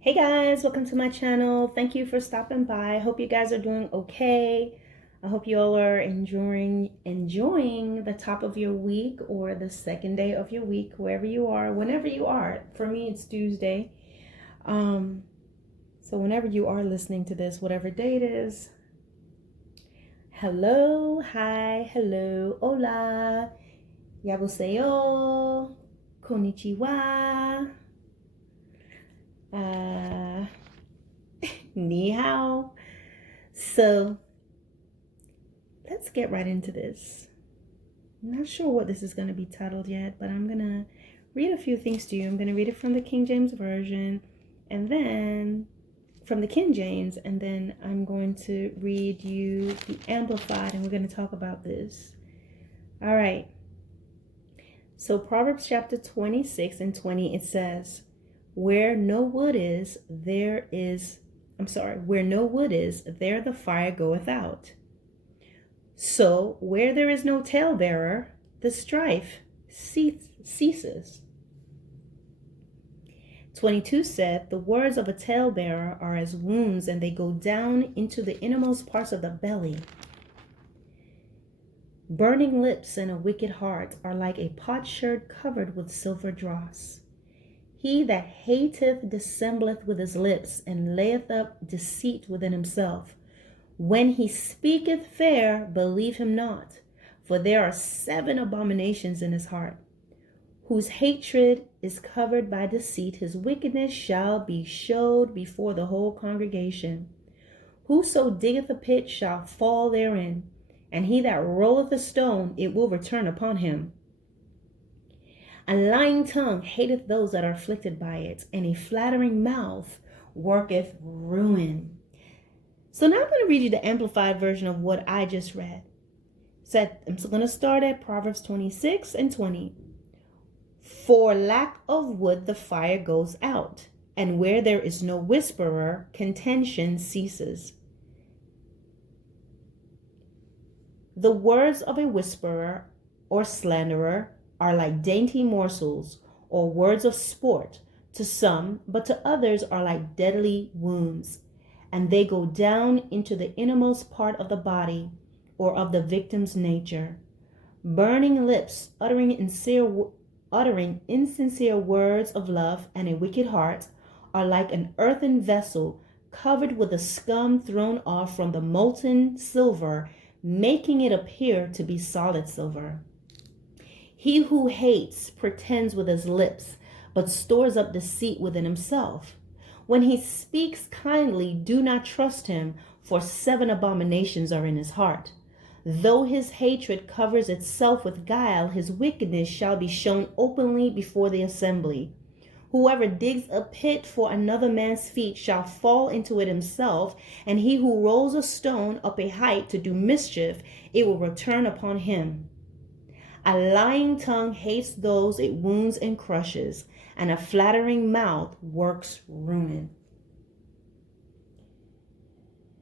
Hey guys, welcome to my channel. Thank you for stopping by. I hope you guys are doing okay. I hope you all are enjoying the top of your week or the second day of your week, wherever you are, whenever you are. For me, it's Tuesday. So whenever you are listening to this, whatever day it is, hello, hi, hello, hola, yabuseo, konnichiwa, ni hao. So let's get right into this. I'm not sure what this is going to be titled yet, but I'm going to read a few things to you. I'm going to read it from the King James Version and then from the King James, and then I'm going to read you the Amplified, and we're going to talk about this. All right. So Proverbs chapter 26 and 20, it says, where no wood is, there the fire goeth out. So where there is no talebearer, the strife ceases. 22 said, the words of a talebearer are as wounds, and they go down into the innermost parts of the belly. Burning lips and a wicked heart are like a potsherd covered with silver dross. He that hateth dissembleth with his lips, and layeth up deceit within himself. When he speaketh fair, believe him not, for there are 7 abominations in his heart. Whose hatred is covered by deceit, his wickedness shall be showed before the whole congregation. Whoso diggeth a pit shall fall therein, and he that rolleth a stone, it will return upon him. A lying tongue hateth those that are afflicted by it, and a flattering mouth worketh ruin. So now I'm going to read you the Amplified version of what I just read. I'm going to start at Proverbs 26 and 20. For lack of wood the fire goes out, and where there is no whisperer, contention ceases. The words of a whisperer or slanderer are like dainty morsels or words of sport to some, but to others are like deadly wounds, and they go down into the innermost part of the body or of the victim's nature. Burning lips, uttering insincere words of love, and a wicked heart are like an earthen vessel covered with the scum thrown off from the molten silver, making it appear to be solid silver. He who hates pretends with his lips, but stores up deceit within himself. When he speaks kindly, do not trust him, for 7 abominations are in his heart. Though his hatred covers itself with guile, his wickedness shall be shown openly before the assembly. Whoever digs a pit for another man's feet shall fall into it himself, and he who rolls a stone up a height to do mischief, it will return upon him. A lying tongue hates those it wounds and crushes, and a flattering mouth works ruin.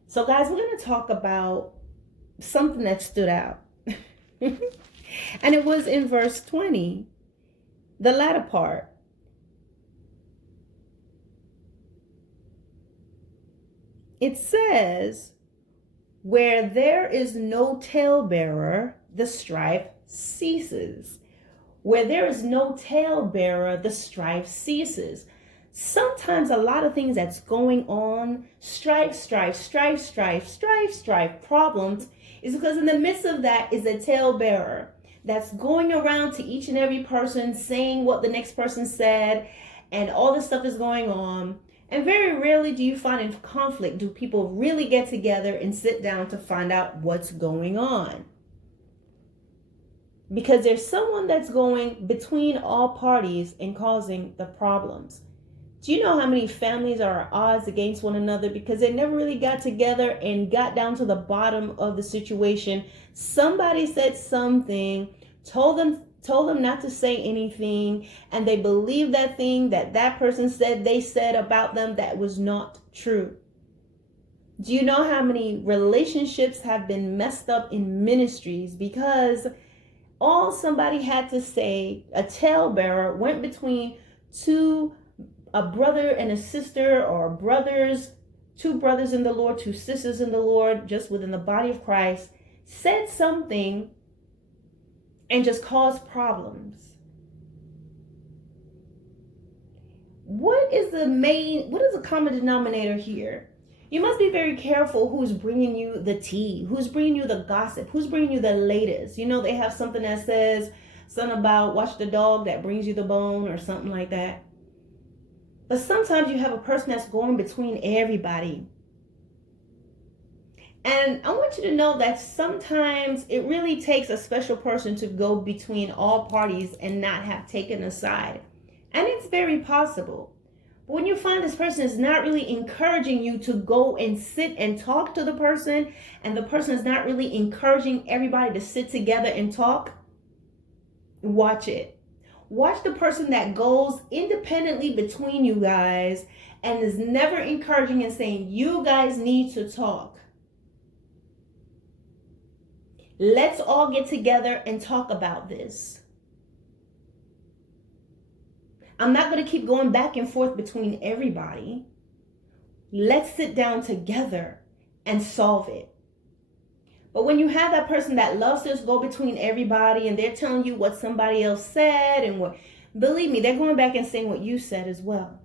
So guys, we're going to talk about something that stood out. And it was in verse 20, the latter part. It says, where there is no talebearer, the strife ceases. Where there is no talebearer, the strife ceases. Sometimes a lot of things that's going on, strife, problems, is because in the midst of that is a talebearer that's going around to each and every person saying what the next person said, and all this stuff is going on. And very rarely do you find in conflict do people really get together and sit down to find out what's going on. Because there's someone that's going between all parties and causing the problems. Do you know how many families are at odds against one another because they never really got together and got down to the bottom of the situation? Somebody said something, told them not to say anything, and they believed that thing that person said they said about them that was not true. Do you know how many relationships have been messed up in ministries because all somebody had to say, a talebearer went between two a brother and a sister, or brothers, two brothers in the Lord, two sisters in the Lord, just within the body of Christ, said something and just caused problems. What is the common denominator here? You must be very careful who's bringing you the tea, who's bringing you the gossip, who's bringing you the latest. You know, they have something that says something about watch the dog that brings you the bone or something like that. But sometimes you have a person that's going between everybody. And I want you to know that sometimes it really takes a special person to go between all parties and not have taken a side. And it's very possible. But when you find this person is not really encouraging you to go and sit and talk to the person, and the person is not really encouraging everybody to sit together and talk, watch it. Watch the person that goes independently between you guys and is never encouraging and saying, you guys need to talk. Let's all get together and talk about this. I'm not going to keep going back and forth between everybody. Let's sit down together and solve it. But when you have that person that loves to go between everybody and they're telling you what somebody else said and what, believe me, they're going back and saying what you said as well.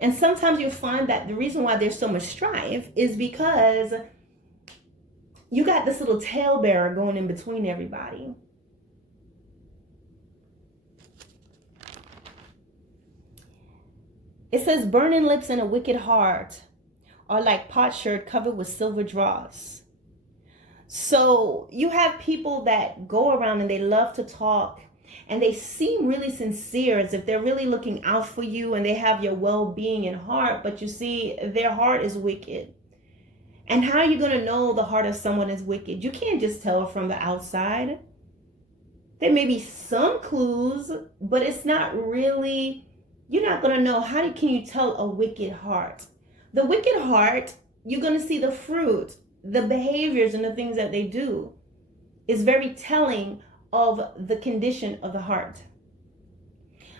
And sometimes you'll find that the reason why there's so much strife is because you got this little talebearer going in between everybody. It says, burning lips and a wicked heart are like potsherd covered with silver dross. So you have people that go around and they love to talk and they seem really sincere, as if they're really looking out for you and they have your well-being in heart, but you see their heart is wicked. And how are you going to know the heart of someone is wicked? You can't just tell from the outside. There may be some clues, but it's not really, you're not going to know. Can you tell a wicked heart? The wicked heart, you're going to see the fruit, the behaviors and the things that they do is very telling of the condition of the heart.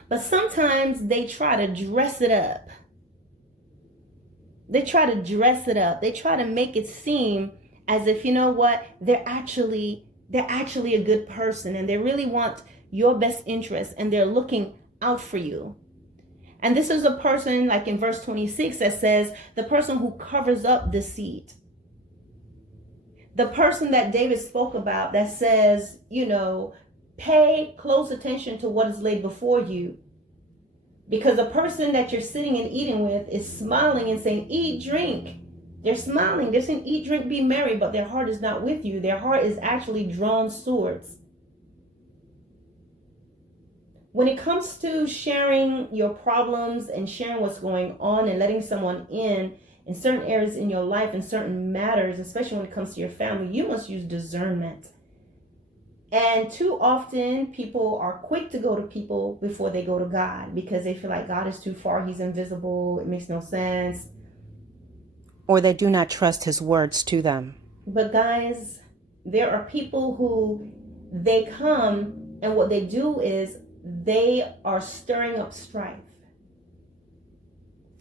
But sometimes they try to dress it up. They try to dress it up. They try to make it seem as if, you know what, they're actually a good person and they really want your best interest and they're looking out for you. And this is a person, like in verse 26, that says the person who covers up deceit. The person that David spoke about that says, pay close attention to what is laid before you. Because the person that you're sitting and eating with is smiling and saying, eat, drink. They're smiling. They're saying, eat, drink, be merry, but their heart is not with you. Their heart is actually drawn swords. When it comes to sharing your problems and sharing what's going on and letting someone in certain areas in your life and certain matters, especially when it comes to your family, you must use discernment. And too often people are quick to go to people before they go to God because they feel like God is too far. He's invisible. It makes no sense. Or they do not trust his words to them. But guys, there are people who they come and what they do is they are stirring up strife.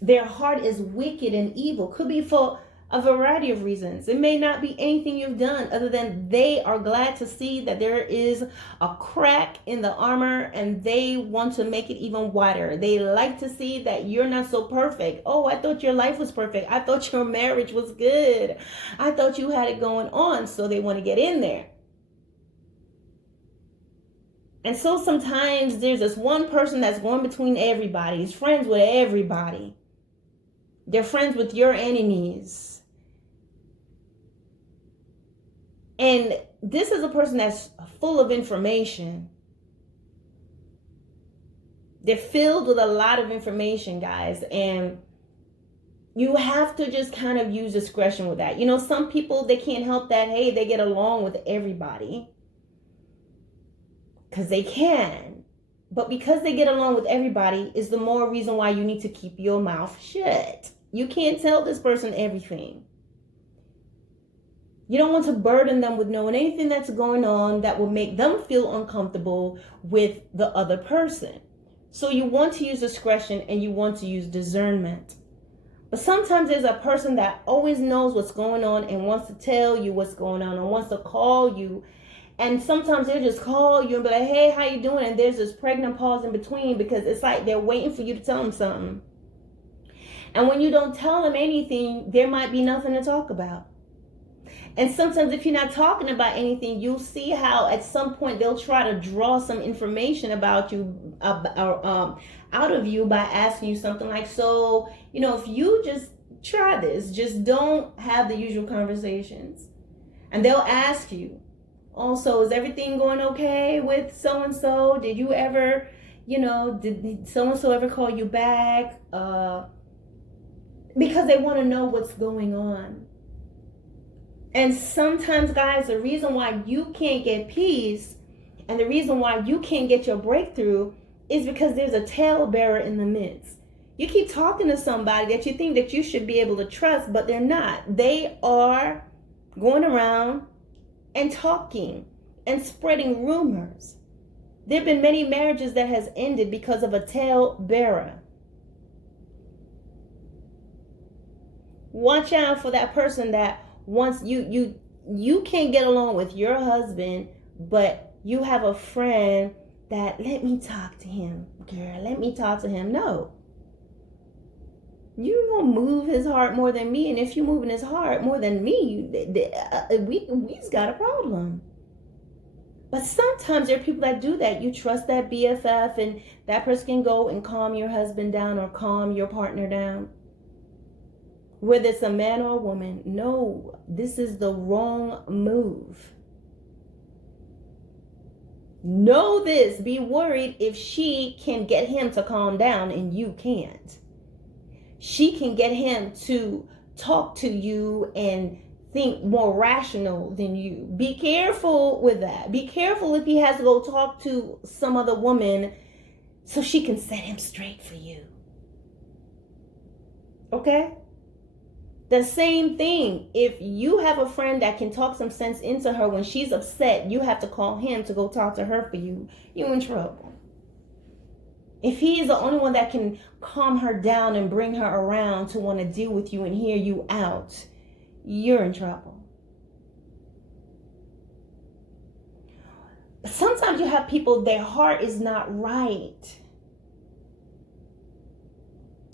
Their heart is wicked and evil. Could be for a variety of reasons. It may not be anything you've done other than they are glad to see that there is a crack in the armor and they want to make it even wider. They like to see that you're not so perfect. Oh, I thought your life was perfect. I thought your marriage was good. I thought you had it going on. So they want to get in there. And so sometimes there's this one person that's going between everybody. He's friends with everybody. They're friends with your enemies. And this is a person that's full of information. They're filled with a lot of information, guys. And you have to just kind of use discretion with that. Some people, they can't help that. Hey, they get along with everybody. Because they can. But because they get along with everybody is the more reason why you need to keep your mouth shut. You can't tell this person everything. You don't want to burden them with knowing anything that's going on that will make them feel uncomfortable with the other person. So you want to use discretion and you want to use discernment. But sometimes there's a person that always knows what's going on and wants to tell you what's going on and wants to call you. And sometimes they'll just call you and be like, hey, how you doing? And there's this pregnant pause in between because it's like they're waiting for you to tell them something. And when you don't tell them anything, there might be nothing to talk about. And sometimes if you're not talking about anything, you'll see how at some point they'll try to draw some information about you, out of you by asking you something like, so, if you just try this, just don't have the usual conversations. And they'll ask you, also, is everything going okay with so-and-so? Did you ever, did so-and-so ever call you back? Because they want to know what's going on. And sometimes, guys, the reason why you can't get peace and the reason why you can't get your breakthrough is because there's a talebearer in the midst. You keep talking to somebody that you think that you should be able to trust, but they're not. They are going around and talking and spreading rumors. There have been many marriages that has ended because of a talebearer. Watch out for that person that once you can't get along with your husband, but you have a friend that, let me talk to him, girl, let me talk to him. No. You don't move his heart more than me, and if you're moving his heart more than me, we've got a problem. But sometimes there are people that do that. You trust that BFF, and that person can go and calm your husband down or calm your partner down. Whether it's a man or a woman, no, this is the wrong move. Know this, be worried if she can get him to calm down and you can't. She can get him to talk to you and think more rational than you. Be careful with that. Be careful if he has to go talk to some other woman so she can set him straight for you. Okay? The same thing, if you have a friend that can talk some sense into her when she's upset, you have to call him to go talk to her for you. You're in trouble. If he is the only one that can calm her down and bring her around to want to deal with you and hear you out, you're in trouble. Sometimes you have people, their heart is not right.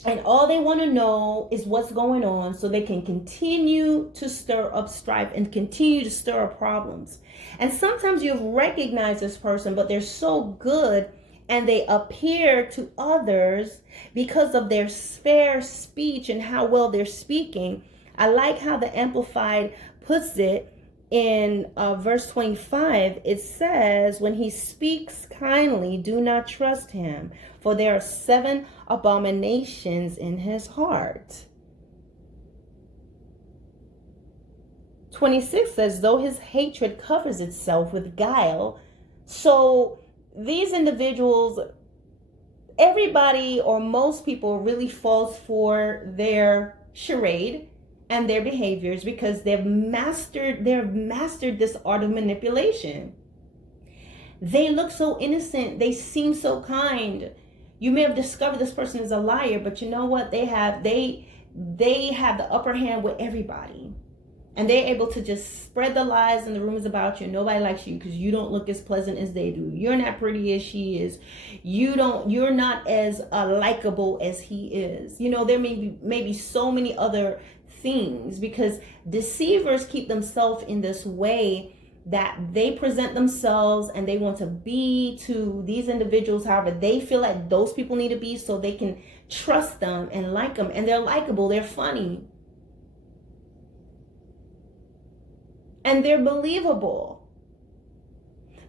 And all they want to know is what's going on so they can continue to stir up strife and continue to stir up problems. And sometimes you've recognized this person, but they're so good and they appear to others because of their fair speech and how well they're speaking. I like how the Amplified puts it in verse 25. It says, when he speaks kindly, do not trust him, for there are 7 abominations in his heart. 26 says, though his hatred covers itself with guile. So these individuals, everybody or most people really falls for their charade and their behaviors because they've mastered this art of manipulation. They look so innocent. They seem so kind. You may have discovered this person is a liar, but you know what? They have the upper hand with everybody. And they're able to just spread the lies and the rumors about you. Nobody likes you because you don't look as pleasant as they do. You're not pretty as she is. You're not as likable as he is. There may be so many other things because deceivers keep themselves in this way that they present themselves and they want to be to these individuals however they feel like those people need to be so they can trust them and like them. And they're likable, they're funny, and they're believable.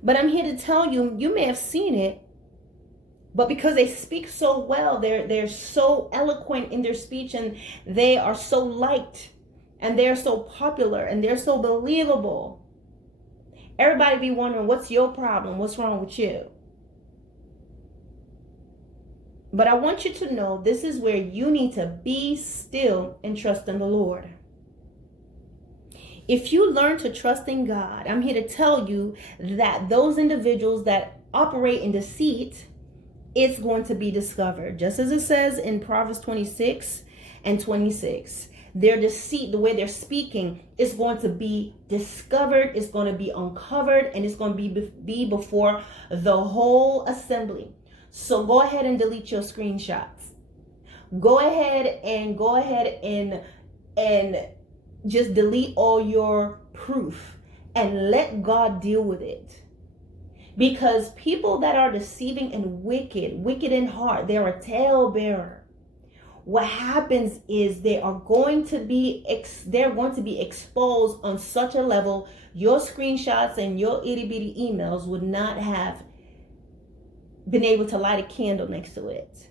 But I'm here to tell you, you may have seen it, but because they speak so well, they're so eloquent in their speech and they are so liked and they're so popular and they're so believable. Everybody be wondering, what's your problem? What's wrong with you? But I want you to know this is where you need to be still and trust in the Lord. If you learn to trust in God, I'm here to tell you that those individuals that operate in deceit it's going to be discovered. Just as it says in Proverbs 26 and 26. Their deceit, the way they're speaking, is going to be discovered, it's going to be uncovered, and it's going to be before the whole assembly. So go ahead and delete your screenshots. Go ahead and just delete all your proof and let God deal with it. Because people that are deceiving and wicked in heart, they're a talebearer. What happens is they are going to be exposed on such a level, your screenshots and your itty bitty emails would not have been able to light a candle next to it.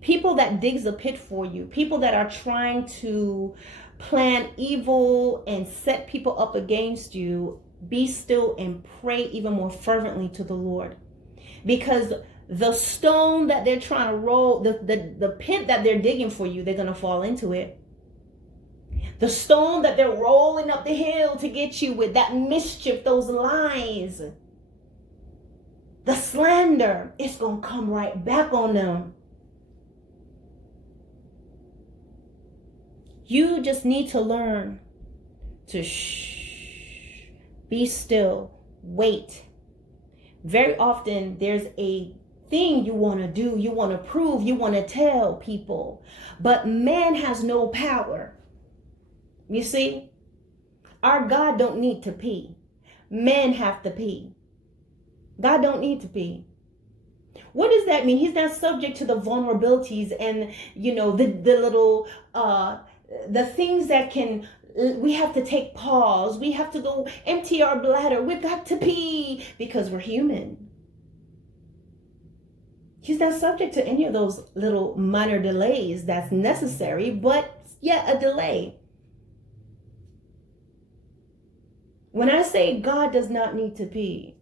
People that digs a pit for you, people that are trying to plan evil and set people up against you, be still and pray even more fervently to the Lord. Because the stone that they're trying to roll, the pit that they're digging for you, they're going to fall into it. The stone that they're rolling up the hill to get you with, that mischief, those lies, the slander, it's going to come right back on them. You just need to learn to be still, wait. Very often there's a thing you want to do, you want to prove, you want to tell people, but man has no power. You see, our God don't need to pee. Men have to pee. God don't need to pee. What does that mean? He's not subject to the vulnerabilities and, the little, the things that can, we have to take pause. We have to go empty our bladder. We've got to pee because we're human. He's not subject to any of those little minor delays that's necessary, but yet a delay. When I say God does not need to pee,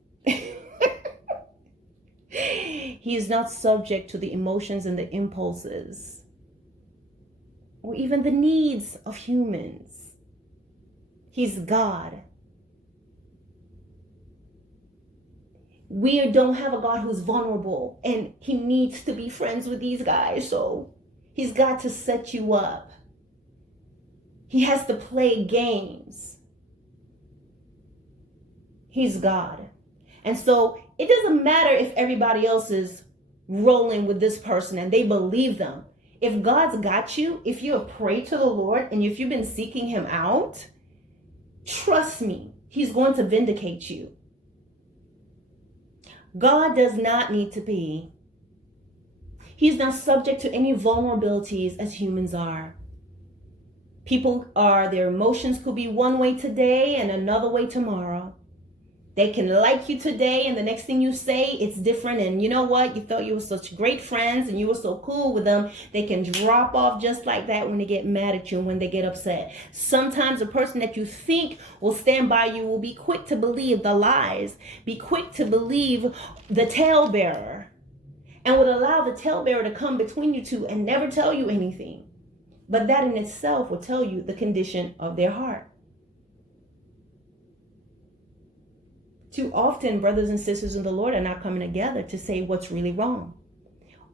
he is not subject to the emotions and the impulses or even the needs of humans. He's God. We don't have a God who's vulnerable and he needs to be friends with these guys. So he's got to set you up. He has to play games. He's God. And so it doesn't matter if everybody else is rolling with this person and they believe them. If God's got you, if you have prayed to the Lord and if you've been seeking him out, trust me, he's going to vindicate you. God does not need to be. He's not subject to any vulnerabilities as humans are. Their emotions could be one way today and another way tomorrow. They can like you today and the next thing you say, it's different. And you know what? You thought you were such great friends and you were so cool with them. They can drop off just like that when they get mad at you and when they get upset. Sometimes the person that you think will stand by you will be quick to believe the lies, be quick to believe the talebearer, and would allow the talebearer to come between you two and never tell you anything. But that in itself will tell you the condition of their heart. Too often, brothers and sisters in the Lord are not coming together to say what's really wrong.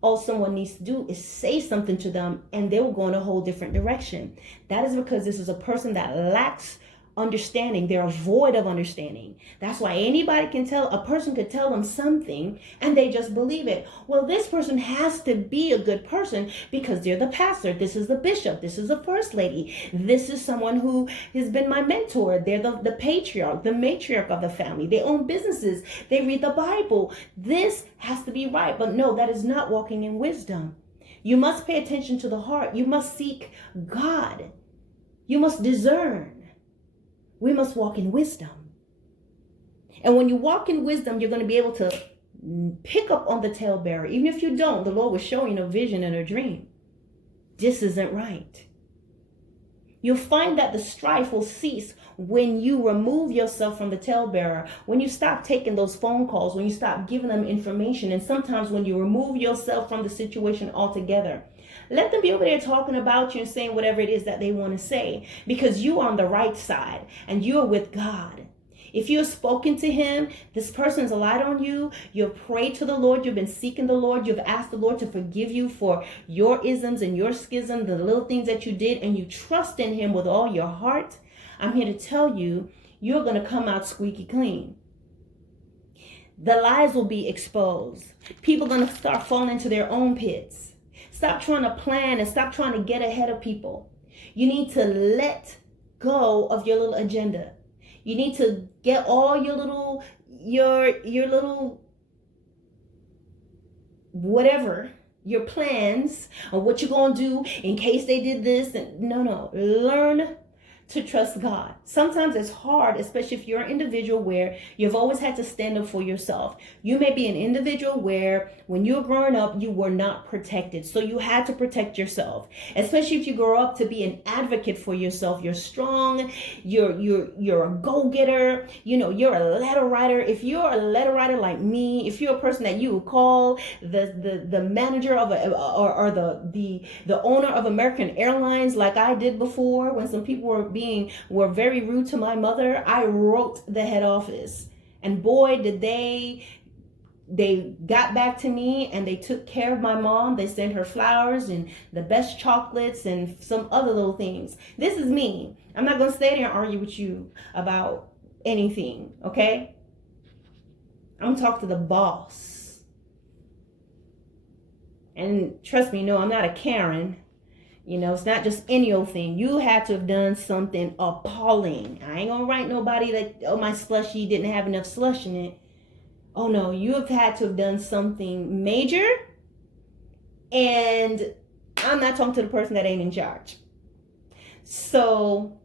All someone needs to do is say something to them and they will go in a whole different direction. That is because this is a person that lacks understanding. They're void of understanding. That's why a person could tell them something and they just believe it. Well, this person has to be a good person because they're the pastor. This is the bishop. This is the first lady. This is someone who has been my mentor. They're the patriarch, the matriarch of the family. They own businesses. They read the Bible. This has to be right. But no, that is not walking in wisdom. You must pay attention to the heart. You must seek God. You must discern. We must walk in wisdom. And when you walk in wisdom, you're going to be able to pick up on the talebearer. Even if you don't, the Lord will show you in a vision and a dream. This isn't right. You'll find that the strife will cease when you remove yourself from the talebearer, when you stop taking those phone calls, when you stop giving them information, and sometimes when you remove yourself from the situation altogether. Let them be over there talking about you and saying whatever it is that they want to say because you are on the right side and you're with God. If you have spoken to him, this person has lied on you, you've prayed to the Lord, you've been seeking the Lord, you've asked the Lord to forgive you for your isms and your schism, the little things that you did, and you trust in him with all your heart, I'm here to tell you, you're going to come out squeaky clean. The lies will be exposed. People are going to start falling into their own pits. Stop trying to plan and stop trying to get ahead of people. You need to let go of your little agenda. You need to get all your little whatever, your plans of what you're going to do in case they did this. And no. Learn to trust God. Sometimes it's hard, especially if you're an individual where you've always had to stand up for yourself. You may be an individual where when you were growing up, you were not protected. So you had to protect yourself, especially if you grow up to be an advocate for yourself. You're strong. You're a go-getter. You're a letter writer. If you're a letter writer like me, if you're a person that you would call the manager of or the owner of American Airlines, like I did before, when some people were very rude to my mother, I wrote the head office. And boy, did they got back to me and they took care of my mom. They sent her flowers and the best chocolates and some other little things. This is me. I'm not going to stay there and argue with you about anything, okay? I'm going to talk to the boss. And trust me, no, I'm not a Karen. It's not just any old thing. You had to have done something appalling. I ain't gonna write nobody that, oh, my slushy didn't have enough slush in it. Oh no, you have had to have done something major. And I'm not talking to the person that ain't in charge. So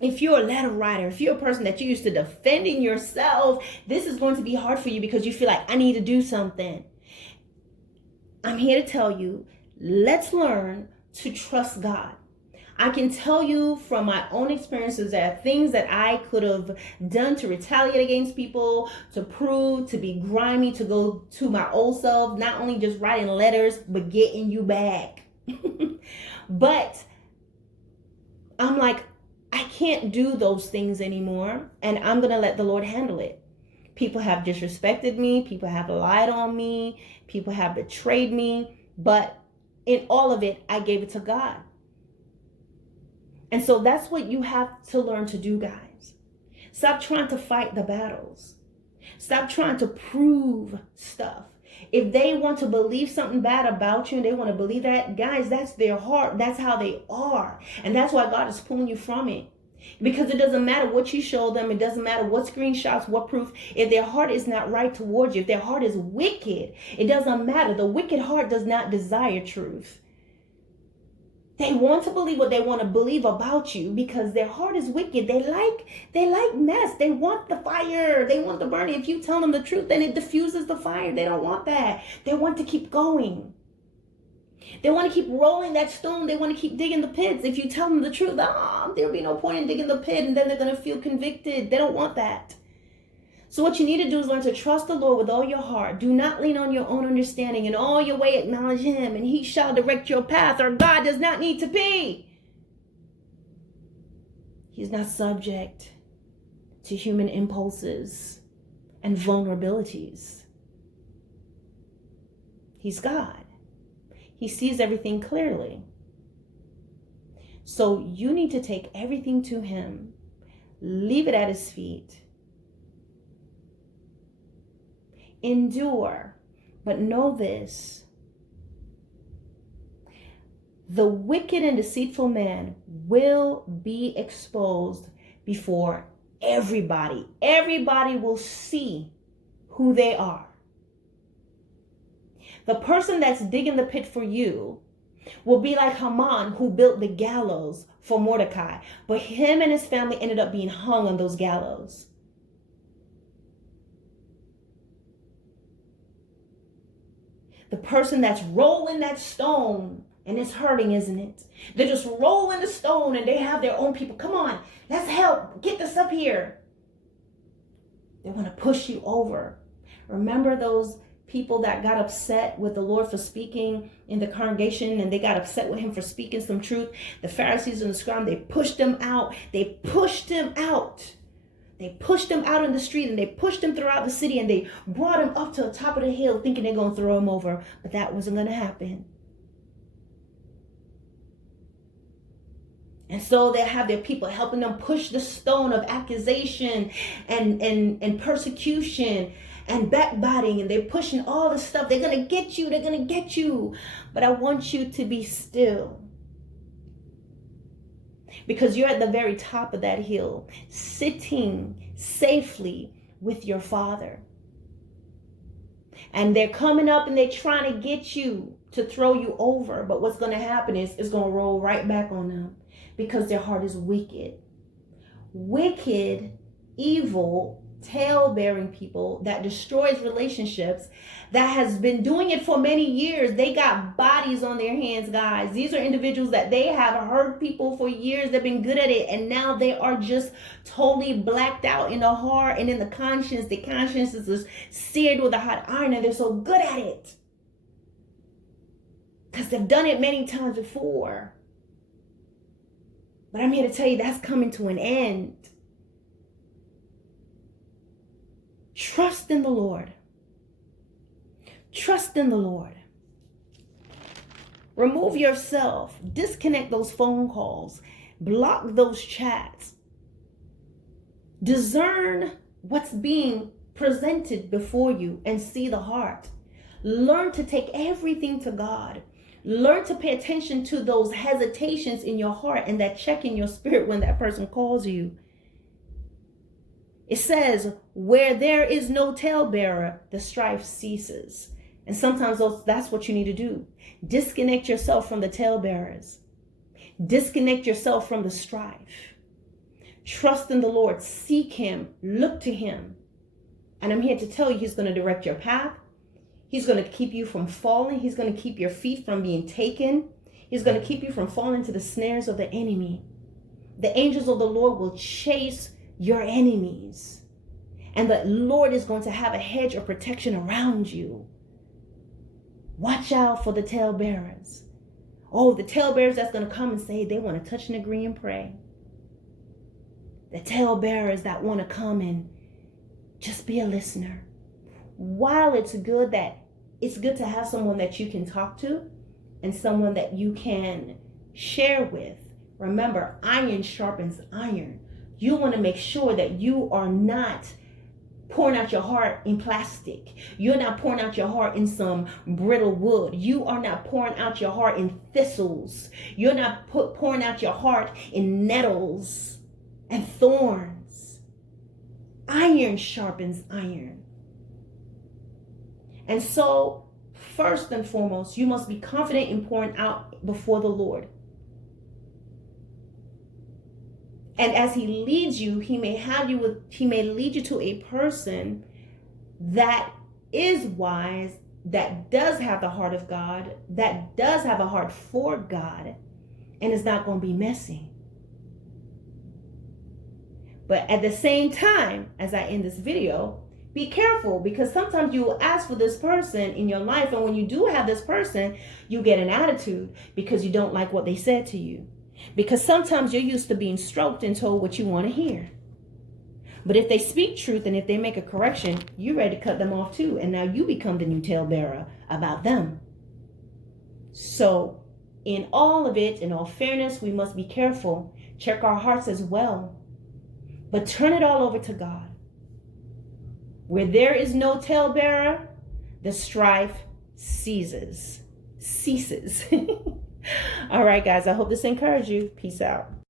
if you're a letter writer, if you're a person that you're used to defending yourself, this is going to be hard for you because you feel like I need to do something. I'm here to tell you, let's learn to trust God. I can tell you from my own experiences that things that I could have done to retaliate against people, to prove, to be grimy, to go to my old self, not only just writing letters, but getting you back. But I'm like, I can't do those things anymore, and I'm going to let the Lord handle it. People have disrespected me. People have lied on me. People have betrayed me. But in all of it, I gave it to God. And so that's what you have to learn to do, guys. Stop trying to fight the battles. Stop trying to prove stuff. If they want to believe something bad about you and they want to believe that, guys, that's their heart. That's how they are. And that's why God is pulling you from it. Because it doesn't matter what you show them. It doesn't matter what screenshots, what proof. If their heart is not right towards you, if their heart is wicked, it doesn't matter. The wicked heart does not desire truth. They want to believe what they want to believe about you because their heart is wicked. They like mess. They want the fire. They want the burning. If you tell them the truth, then it diffuses the fire. They don't want that. They want to keep going. They want to keep rolling that stone. They want to keep digging the pits. If you tell them the truth, there'll be no point in digging the pit, and then they're going to feel convicted. They don't want that. So what you need to do is learn to trust the Lord with all your heart. Do not lean on your own understanding. In all your way acknowledge him, and he shall direct your path. Our God does not need to be. He's not subject to human impulses and vulnerabilities. He's God. He sees everything clearly. So you need to take everything to him. Leave it at his feet. Endure. But know this. The wicked and deceitful man will be exposed before everybody. Everybody will see who they are. The person that's digging the pit for you will be like Haman, who built the gallows for Mordecai. But him and his family ended up being hung on those gallows. The person that's rolling that stone, and it's hurting, isn't it? They're just rolling the stone and they have their own people. Come on, let's help. Get this up here. They want to push you over. Remember those people that got upset with the Lord for speaking in the congregation, and they got upset with him for speaking some truth? The Pharisees and the scribes, they pushed him out. They pushed him out. They pushed him out in the street and they pushed him throughout the city and they brought him up to the top of the hill thinking they're going to throw him over. But that wasn't going to happen. And so they have their people helping them push the stone of accusation and persecution and backbiting. And they're pushing all this stuff. They're going to get you. They're going to get you. But I want you to be still. Because you're at the very top of that hill, sitting safely with your Father. And they're coming up and they're trying to get you to throw you over. But what's going to happen is it's going to roll right back on them. Because their heart is wicked. Wicked, evil, tail-bearing people that destroys relationships, that has been doing it for many years. They got bodies on their hands, guys. These are individuals that they have hurt people for years. They've been good at it. And now they are just totally blacked out in the heart and in the conscience. The conscience is seared with a hot iron and they're so good at it. Because they've done it many times before. But I'm here to tell you that's coming to an end. Trust in the Lord. Trust in the Lord. Remove yourself. Disconnect those phone calls. Block those chats. Discern what's being presented before you and see the heart. Learn to take everything to God. Learn to pay attention to those hesitations in your heart and that check in your spirit when that person calls you. It says, where there is no talebearer, the strife ceases. And sometimes that's what you need to do. Disconnect yourself from the talebearers. Disconnect yourself from the strife. Trust in the Lord. Seek him. Look to him. And I'm here to tell you he's going to direct your path. He's going to keep you from falling. He's going to keep your feet from being taken. He's going to keep you from falling into the snares of the enemy. The angels of the Lord will chase your enemies. And the Lord is going to have a hedge of protection around you. Watch out for the talebearers. Oh, the talebearers that's going to come and say they want to touch and agree and pray. The talebearers that want to come and just be a listener. While it's good to have someone that you can talk to and someone that you can share with. Remember, iron sharpens iron. You want to make sure that you are not pouring out your heart in plastic. You're not pouring out your heart in some brittle wood. You are not pouring out your heart in thistles. You're not pouring out your heart in nettles and thorns. Iron sharpens iron. And so, first and foremost, you must be confident in pouring out before the Lord. And as he leads you, he may lead you to a person that is wise, that does have the heart of God, that does have a heart for God, and is not going to be messy. But at the same time, as I end this video, be careful, because sometimes you will ask for this person in your life, and when you do have this person, you get an attitude because you don't like what they said to you. Because sometimes you're used to being stroked and told what you want to hear. But if they speak truth and if they make a correction, you're ready to cut them off too. And now you become the new talebearer about them. So in all of it, in all fairness, we must be careful. Check our hearts as well. But turn it all over to God. Where there is no talebearer, the strife ceases. All right, guys, I hope this encouraged you. Peace out.